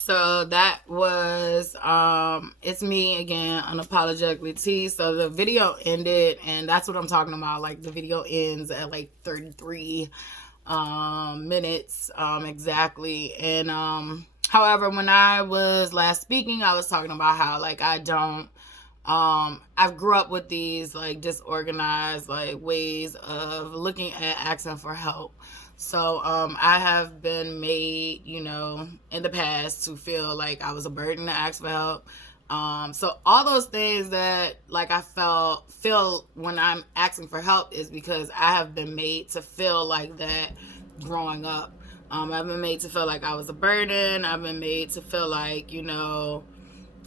So that was it's me again, unapologetically T. So the video ended, and that's what I'm talking about. Like the video ends at like 33 minutes exactly. And however, when I was last speaking, I was talking about how like I grew up with these like disorganized like ways of looking at asking for help. So I have been made, in the past to feel like I was a burden to ask for help. So all those things that like I feel when I'm asking for help is because I have been made to feel like that growing up. I've been made to feel like I was a burden. I've been made to feel like,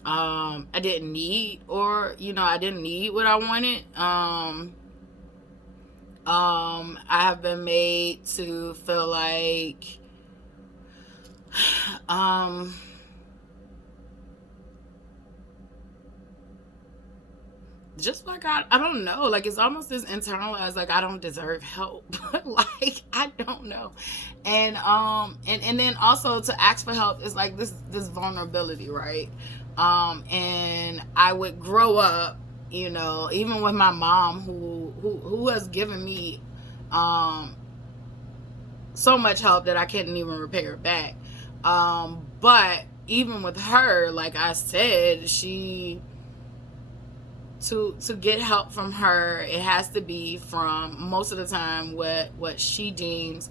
I didn't need, or I didn't need what I wanted. I have been made to feel like um just like I don't know, like it's almost this internalized like I don't deserve help. Like I don't know. And then also to ask for help is like this vulnerability, right? And I would grow up, even with my mom who has given me so much help that I couldn't even repay her back. But even with her, like I said, she to get help from her, it has to be from most of the time what she deems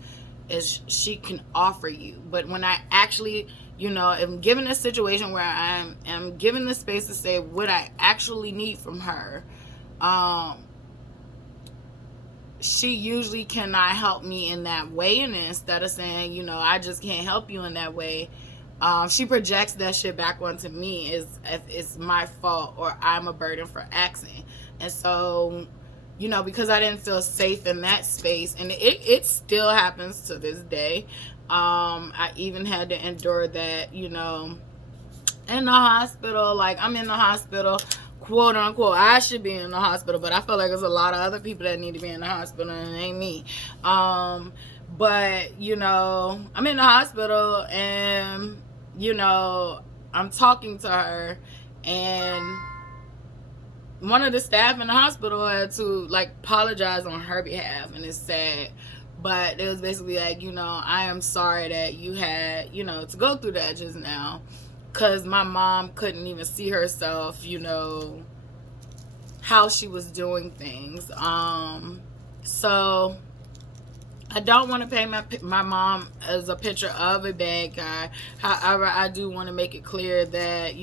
is she can offer you. But when I actually, am given a situation where I'm given the space to say what I actually need from her, she usually cannot help me in that way. And instead of saying, I just can't help you in that way, she projects that shit back onto me as if it's my fault or I'm a burden for asking. And so, because I didn't feel safe in that space, and it still happens to this day. I even had to endure that, in the hospital. Like I'm in the hospital, quote unquote. I should be in the hospital, but I feel like there's a lot of other people that need to be in the hospital, and it ain't me. But I'm in the hospital, and I'm talking to her, and one of the staff in the hospital had to like apologize on her behalf, and it's sad. But it was basically like, I am sorry that you had, to go through that just now, because my mom couldn't even see herself, how she was doing things. So I don't want to paint my mom as a picture of a bad guy. However, I do want to make it clear that,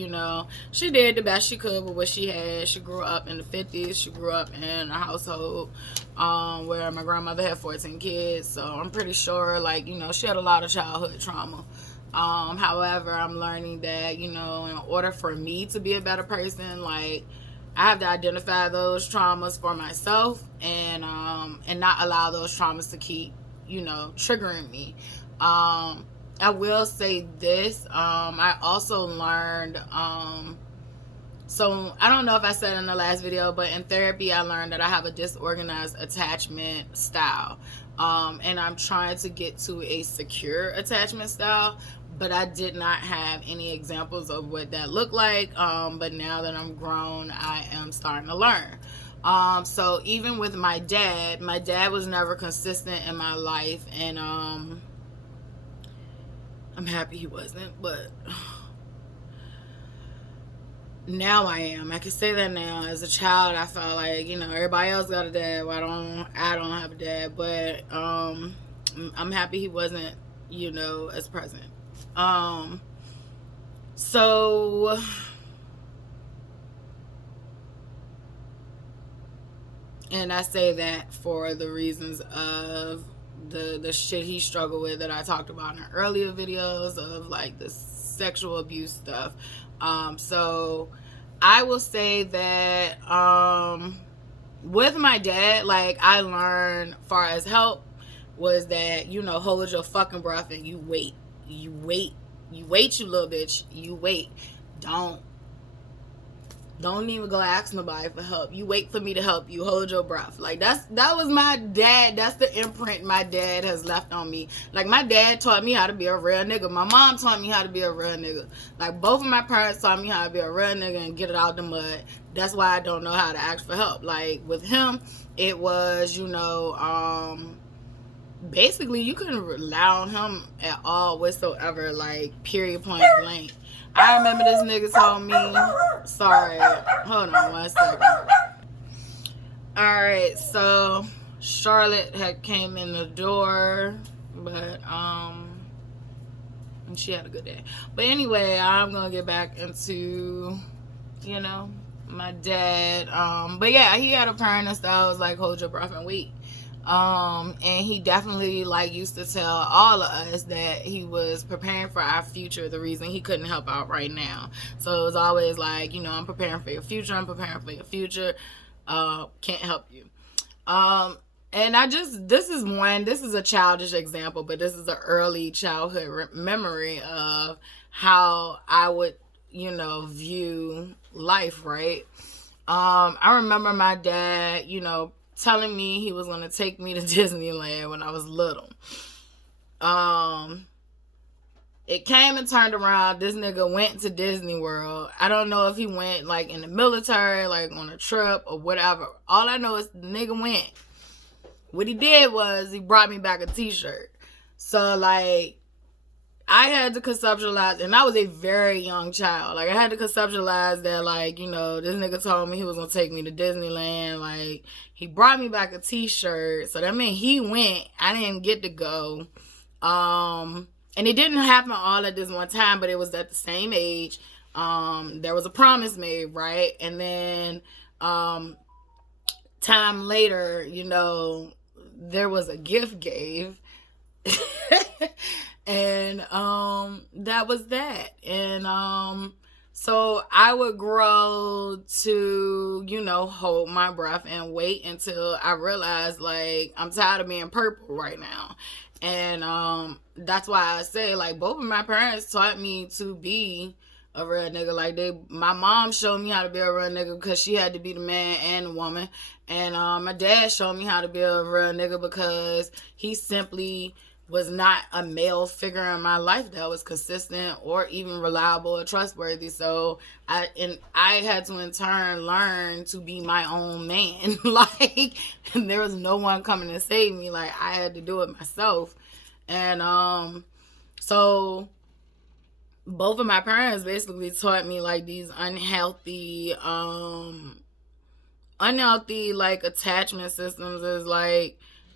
she did the best she could with what she had. She grew up in the 50s. She grew up in a household where my grandmother had 14 kids. So I'm pretty sure, like, she had a lot of childhood trauma. However, I'm learning that, in order for me to be a better person, like, I have to identify those traumas for myself, and not allow those traumas to keep, triggering me. I will say this. I also learned, so I don't know if I said in the last video, but in therapy, I learned that I have a disorganized attachment style. And I'm trying to get to a secure attachment style, but I did not have any examples of what that looked like. But now that I'm grown, I am starting to learn. So even with my dad was never consistent in my life, and I'm happy he wasn't, but now I am. I can say that now. As a child, I felt like, everybody else got a dad. Why don't I don't have a dad? But I'm happy he wasn't, as present. So and I say that for the reasons of the shit he struggled with that I talked about in earlier videos of like the sexual abuse stuff. So I will say that with my dad, like I learned far as help was that, hold your fucking breath and you wait, you little bitch, you wait. Don't Don't even go ask nobody for help. You wait for me to help you. Hold your breath. Like that was my dad. That's the imprint my dad has left on me. Like my dad taught me how to be a real nigga. My mom taught me how to be a real nigga. Like both of my parents taught me how to be a real nigga and get it out the mud. That's why I don't know how to ask for help. Like with him, it was, basically you couldn't rely on him at all whatsoever. Like period, point blank. I remember this nigga told me, sorry, hold on 1 second. Alright, so Charlotte had came in the door, but she had a good day. But anyway, I'm gonna get back into, my dad. But yeah, he had a parent that was like, hold your breath and wait. And he definitely used to tell all of us that he was preparing for our future, the reason he couldn't help out right now. So it was always like, I'm preparing for your future, can't help you. And this is a childish example, but this is an early childhood memory of how I would, view life, right? I remember my dad, telling me he was going to take me to Disneyland when I was little. It came and turned around. This nigga went to Disney World. I don't know if he went in the military, on a trip or whatever. All I know is the nigga went. What he did was he brought me back a t-shirt. So I had to conceptualize, and I was a very young child. I had to conceptualize that, this nigga told me he was going to take me to Disneyland. He brought me back a t-shirt. So that meant he went. I didn't get to go. And it didn't happen all at this one time, but it was at the same age. There was a promise made, right? And then, time later, there was a gift gave. And that was that. And so I would grow to, hold my breath and wait until I realized I'm tired of being purple right now. And that's why I say both of my parents taught me to be a real nigga. My mom showed me how to be a real nigga because she had to be the man and the woman. And my dad showed me how to be a real nigga because he simply was not a male figure in my life that was consistent or even reliable or trustworthy. So I had to in turn learn to be my own man. And there was no one coming to save me. I had to do it myself. And so both of my parents basically taught me these unhealthy attachment systems is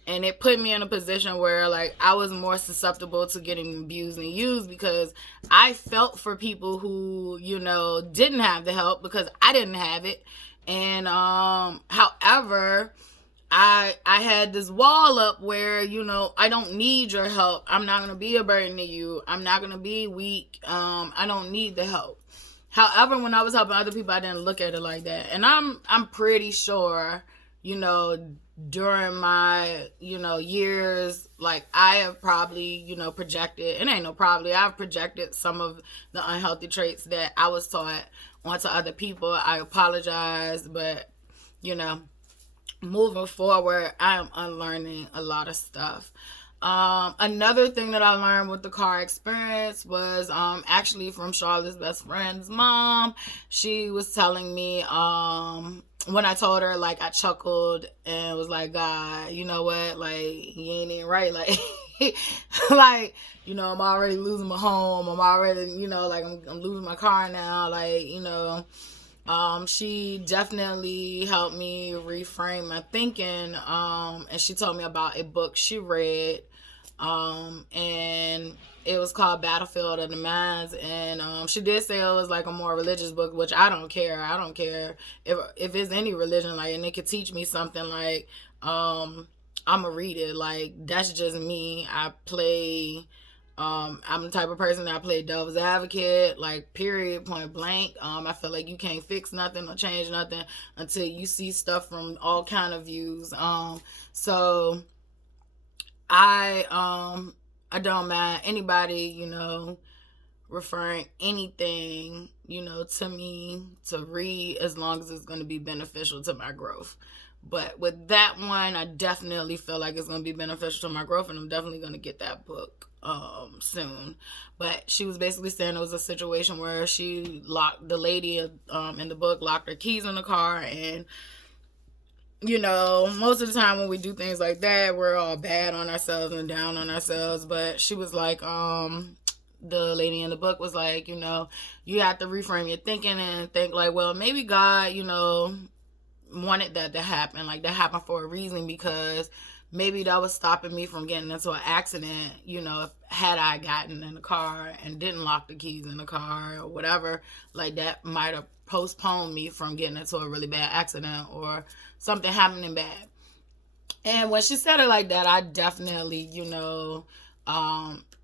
and it put me in a position where I was more susceptible to getting abused and used because I felt for people who, didn't have the help because I didn't have it. And however, I had this wall up where, I don't need your help. I'm not going to be a burden to you. I'm not going to be weak. I don't need the help. However, when I was helping other people, I didn't look at it like that. And I'm pretty sure, during my, years, I have probably, projected, it ain't no probably, I've projected some of the unhealthy traits that I was taught onto other people. I apologize, but, moving forward, I am unlearning a lot of stuff. Another thing that I learned with the car experience was actually from Charlotte's best friend's mom. She was telling me when I told her, I chuckled and was like, God, you know what? He ain't even right. I'm already losing my home. I'm already, I'm losing my car now. She definitely helped me reframe my thinking. And she told me about a book she read. And it was called Battlefield of the Minds, and she did say it was a more religious book, which I don't care. I don't care if it's any religion, and it could teach me something. I'ma read it. That's just me. I play. I'm the type of person that I play devil's advocate, period, point blank. I feel like you can't fix nothing or change nothing until you see stuff from all kind of views. So I don't mind anybody, referring anything, to me to read as long as it's going to be beneficial to my growth. But with that one, I definitely feel like it's going to be beneficial to my growth, and I'm definitely going to get that book soon. But she was basically saying it was a situation where the lady in the book locked her keys in the car, and most of the time when we do things like that, we're all bad on ourselves and down on ourselves. But she was like, the lady in the book was like, you have to reframe your thinking and think like, well, maybe God, wanted that to happen. Like, that happened for a reason, because maybe that was stopping me from getting into an accident. If had I gotten in the car and didn't lock the keys in the car or whatever, like, that might have postponed me from getting into a really bad accident or something happening bad. And when she said it like that, I definitely,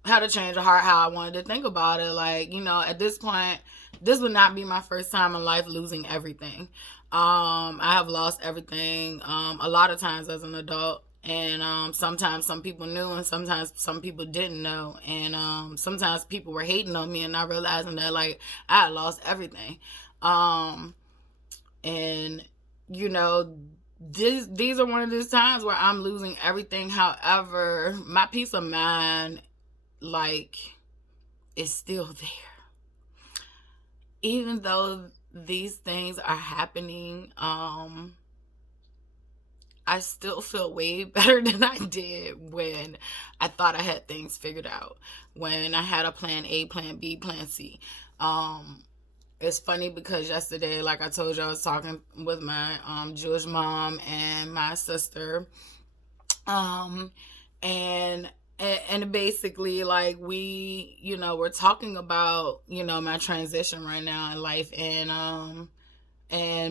had to change of heart how I wanted to think about it. Like, at this point, this would not be my first time in life losing everything. I have lost everything a lot of times as an adult. And sometimes some people knew, and sometimes some people didn't know. And sometimes people were hating on me and not realizing that, like, I had lost everything. And, these are one of those times where I'm losing everything. However, my peace of mind, like, is still there. Even though these things are happening, I still feel way better than I did when I thought I had things figured out, when I had a plan A, plan B, plan C. It's funny because yesterday, like I told you, I was talking with my Jewish mom and my sister, and basically, like, we, we're talking about, my transition right now in life, and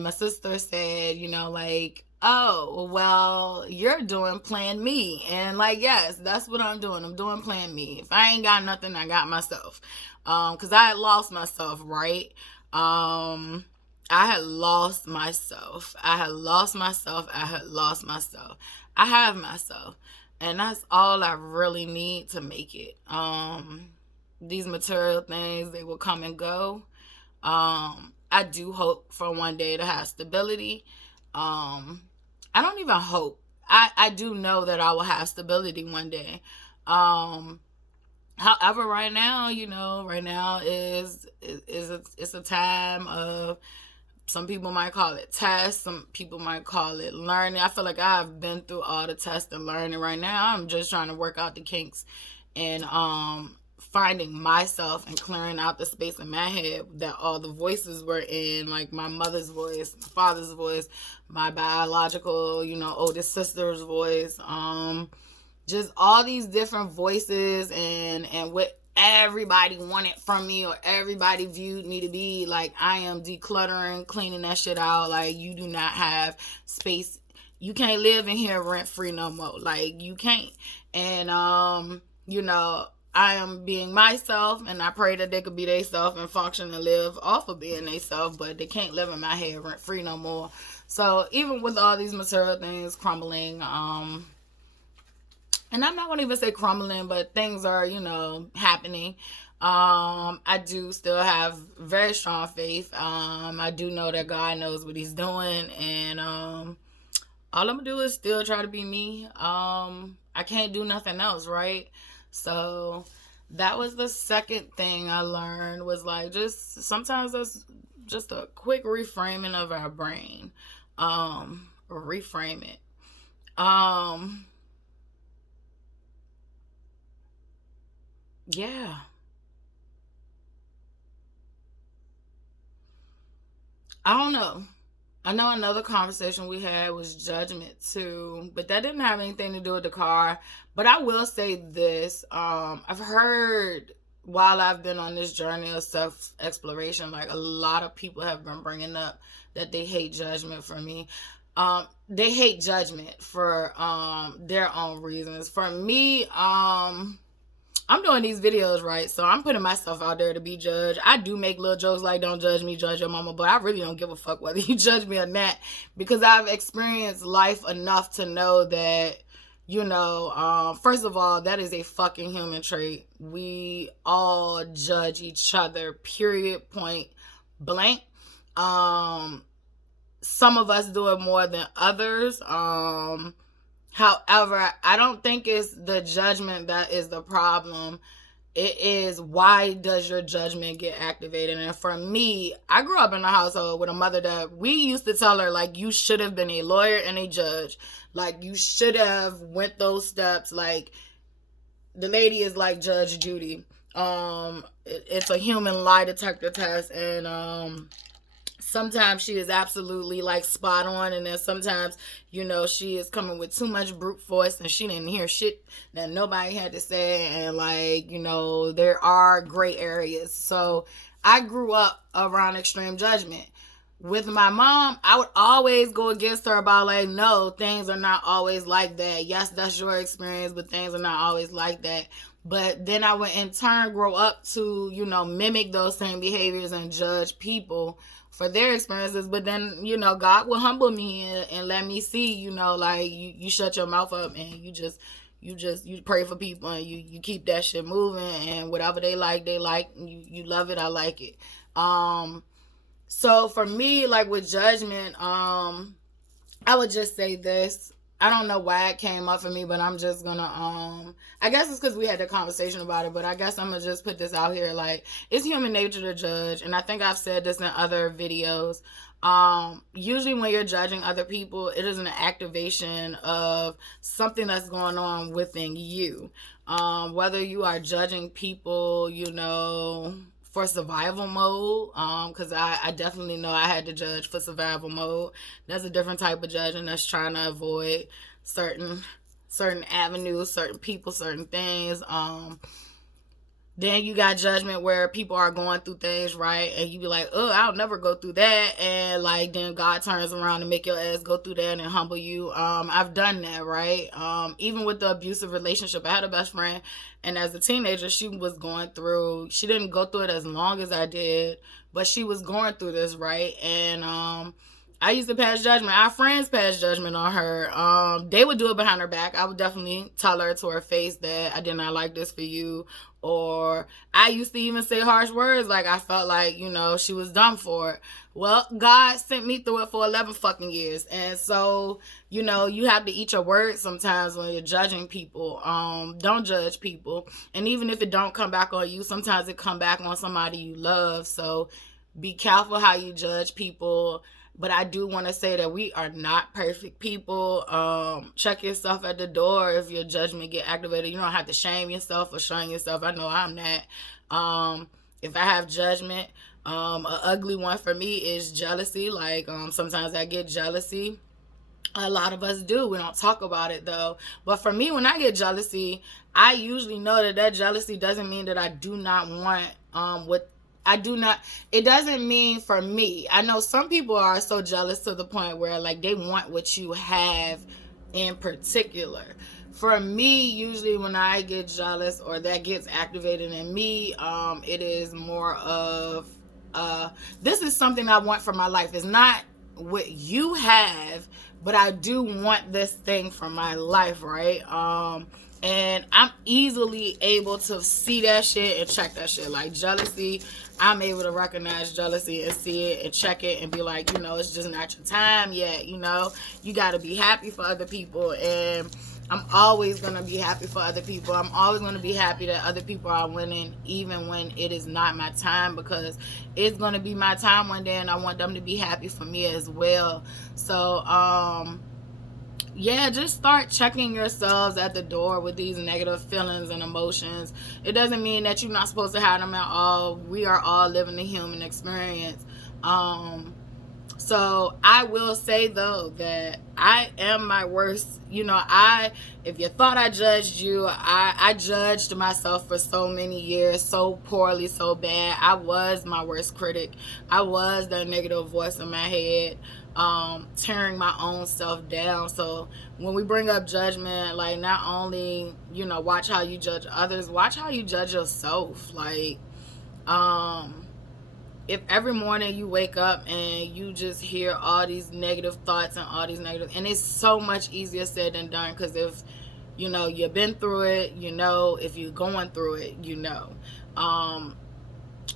my sister said, like, oh, well, you're doing plan me. And, like, yes, that's what I'm doing. I'm doing plan me. If I ain't got nothing, I got myself. Because I had lost myself, right? I had lost myself. I have myself. And that's all I really need to make it. These material things, they will come and go. I do hope for one day to have stability. I don't even hope. I do know that I will have stability one day. However, right now, it's a time of, some people might call it tests, some people might call it learning. I feel like I've been through all the tests and learning right now. I'm just trying to work out the kinks and finding myself and clearing out the space in my head that all the voices were in, like my mother's voice, my father's voice, my biological, oldest sister's voice, just all these different voices and what everybody wanted from me or everybody viewed me to be. Like, I am decluttering, cleaning that shit out. Like, you do not have space. You can't live in here rent free no more. Like, you can't. And I am being myself, and I pray that they could be themselves and function and live off of being themselves, but they can't live in my head rent free no more. So even with all these material things crumbling, and I'm not going to even say crumbling, but things are, happening. I do still have very strong faith. I do know that God knows what he's doing, and all I'm going to do is still try to be me. I can't do nothing else, right? So that was the second thing I learned, was like, just sometimes that's just a quick reframing of our brain. Reframe it. Yeah. I don't know. I know another conversation we had was judgment too, but that didn't have anything to do with the car. But I will say this. I've heard, while I've been on this journey of self-exploration, like, a lot of people have been bringing up that they hate judgment for me. They hate judgment for their own reasons. For me, I'm doing these videos, right? So I'm putting myself out there to be judged. I do make little jokes like, don't judge me, judge your mama. But I really don't give a fuck whether you judge me or not, because I've experienced life enough to know that, First of all, that is a fucking human trait. We all judge each other, period, point blank. Some of us do it more than others. However, I don't think it's the judgment that is the problem. It is, why does your judgment get activated? And for me, I grew up in a household with a mother that we used to tell her, like, you should have been a lawyer and a judge. Like, you should have went those steps. Like, the lady is like Judge Judy. It's a human lie detector test, and sometimes she is absolutely like spot on, and then sometimes she is coming with too much brute force and she didn't hear shit that nobody had to say, and there are gray areas. So I grew up around extreme judgment. With my mom, I would always go against her about, like, no, things are not always like that. Yes, that's your experience, but things are not always like that. But then I would in turn grow up to, mimic those same behaviors and judge people for their experiences. But then, God will humble me and let me see, you shut your mouth up and you pray for people and you keep that shit moving, and whatever they like, you love it, I like it. So for me, like with judgment, I would just say this. I don't know why it came up for me, but I'm just gonna, I guess it's because we had a conversation about it, but I guess I'm gonna just put this out here. Like, it's human nature to judge, and I think I've said this in other videos. Usually when you're judging other people, it is an activation of something that's going on within you. Whether you are judging people, for survival mode, because I definitely know I had to judge for survival mode. That's a different type of judging that's trying to avoid certain avenues, certain people, certain things. Then you got judgment where people are going through things, right? And you be like, oh, I'll never go through that. And then God turns around and make your ass go through that and humble you. I've done that, right? Even with the abusive relationship, I had a best friend, and as a teenager, she didn't go through it as long as I did, but she was going through this, right? And I used to pass judgment. Our friends passed judgment on her. They would do it behind her back. I would definitely tell her to her face that I did not like this for you. Or I used to even say harsh words, like I felt like, she was dumb for it. Well, God sent me through it for 11 fucking years. And so, you have to eat your words sometimes when you're judging people. Don't judge people. And even if it don't come back on you, sometimes it come back on somebody you love. So be careful how you judge people. But I do want to say that we are not perfect people. Check yourself at the door if your judgment get activated. You don't have to shame yourself or shun yourself. I know I'm not. If I have judgment, an ugly one for me is jealousy. Like, sometimes I get jealousy. A lot of us do. We don't talk about it, though. But for me, when I get jealousy, I usually know that jealousy doesn't mean that I do not want it doesn't mean for me. I know some people are so jealous to the point where, like, they want what you have in particular. For me, usually when I get jealous or that gets activated in me, it is more of, this is something I want for my life. It's not what you have, but I do want this thing for my life, right? And I'm easily able to see that shit and check that shit. Like jealousy, I'm able to recognize jealousy and see it and check it and be like, it's just not your time yet. You got to be happy for other people. And I'm always going to be happy for other people. I'm always going to be happy that other people are winning, even when it is not my time, because it's going to be my time one day and I want them to be happy for me as well. So, yeah, just start checking yourselves at the door with these negative feelings and emotions. It doesn't mean that you're not supposed to have them at all. We are all living the human experience. So I will say, though, that I am my worst. If you thought I judged you, I judged myself for so many years, so poorly, so bad. I was my worst critic. I was that negative voice in my head, tearing my own self down. So when we bring up judgment, like, not only, watch how you judge others, watch how you judge yourself. Like, if every morning you wake up and you just hear all these negative thoughts and all these negative, and it's so much easier said than done, because if you know, you've been through it, you know, if you're going through it, you know.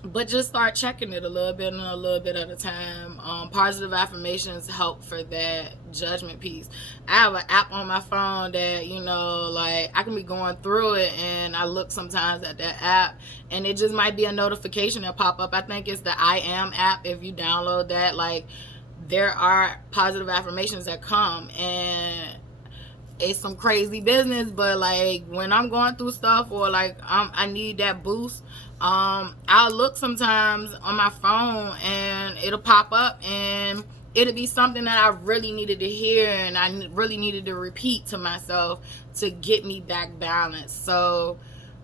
But just start checking it a little bit and a little bit at a time. Positive affirmations help for that judgment piece. I have an app on my phone that, you know, like I can be going through it and I look sometimes at that app and it just might be a notification that pop up. I think it's the I Am app. If you download that, like there are positive affirmations that come, and it's some crazy business, but like when I'm going through stuff or like I need that boost, I'll look sometimes on my phone and it'll pop up and it'll be something that I really needed to hear and I really needed to repeat to myself to get me back balanced. So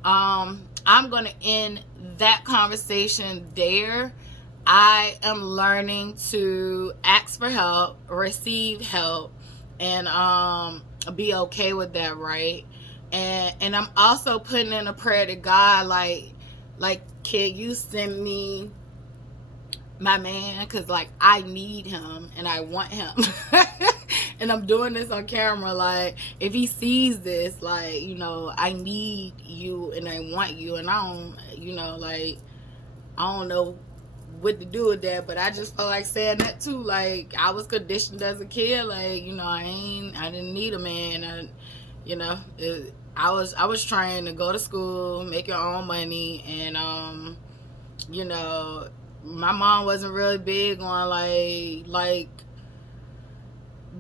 I'm gonna end that conversation there. I am learning to ask for help, receive help, and be okay with that, right? And I'm also putting in a prayer to God, like can you send me my man, because like I need him and I want him. And I'm doing this on camera, like if he sees this, like, you know, I need you and I want you, and I don't, you know, like I don't know what to do with that, but I just felt like saying that too. Like I was conditioned as a kid, like, you know, I didn't need a man. You know, I was trying to go to school, make your own money, and you know, my mom wasn't really big on like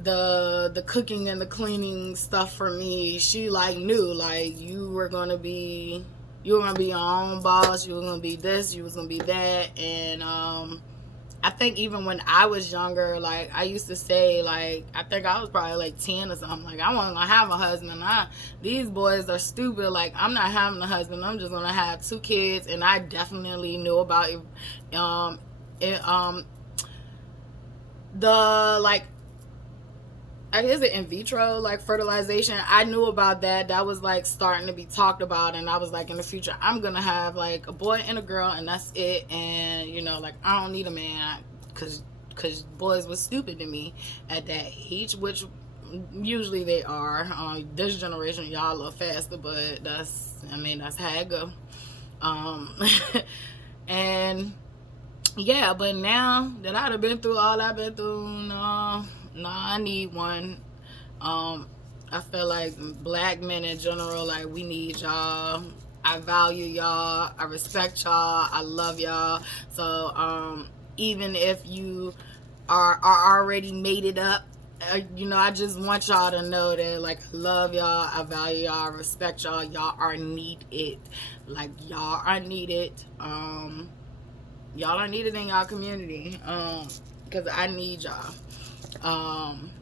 the cooking and the cleaning stuff for me. She like knew like you were gonna be your own boss, you were gonna be this, you was gonna be that. And I think even when I was younger, like I used to say, like I think I was probably like 10 or something, like I wasn't gonna have a husband. These boys are stupid, like I'm not having a husband, I'm just gonna have 2 kids. And I definitely knew about the like, I guess it in vitro like fertilization. I knew about that. That was like starting to be talked about, and I was like, in the future I'm gonna have like a boy and a girl, and that's it. And you know, like I don't need a man, because boys was stupid to me at that age, which usually they are. This generation, y'all a little faster, but that's how it go. And yeah, but now that I'd have been through all I've been through, no, I need one. I feel like black men in general, like we need y'all. I value y'all. I respect y'all. I love y'all. So even if you are already made it up, you know, I just want y'all to know that like I love y'all. I value y'all. I respect y'all. Y'all are needed. Like y'all are needed. Y'all are needed in y'all community. Because I need y'all.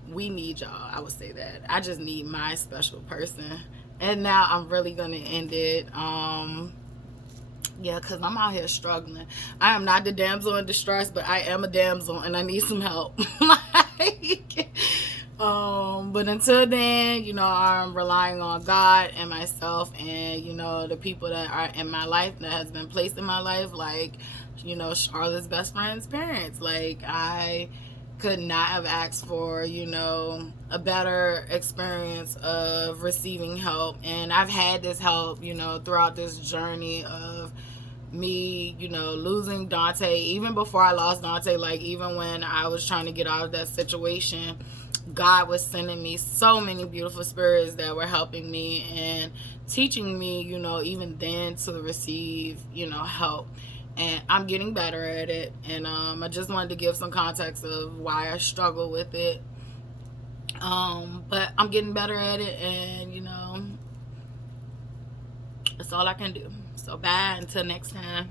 We need y'all. I would say that. I just need my special person. And now I'm really gonna end it. Yeah, because I'm out here struggling. I am not the damsel in distress, but I am a damsel and I need some help. But until then, you know, I'm relying on God and myself and, you know, the people that are in my life, that has been placed in my life, like, you know, Charlotte's best friend's parents. Like, I could not have asked for, you know, a better experience of receiving help. And I've had this help, you know, throughout this journey of me, you know, losing Dante. Even before I lost Dante, like even when I was trying to get out of that situation, God was sending me so many beautiful spirits that were helping me and teaching me, you know, even then to receive, you know, help. And I'm getting better at it. And I just wanted to give some context of why I struggle with it. But I'm getting better at it, and, you know, that's all I can do. So bye, until next time.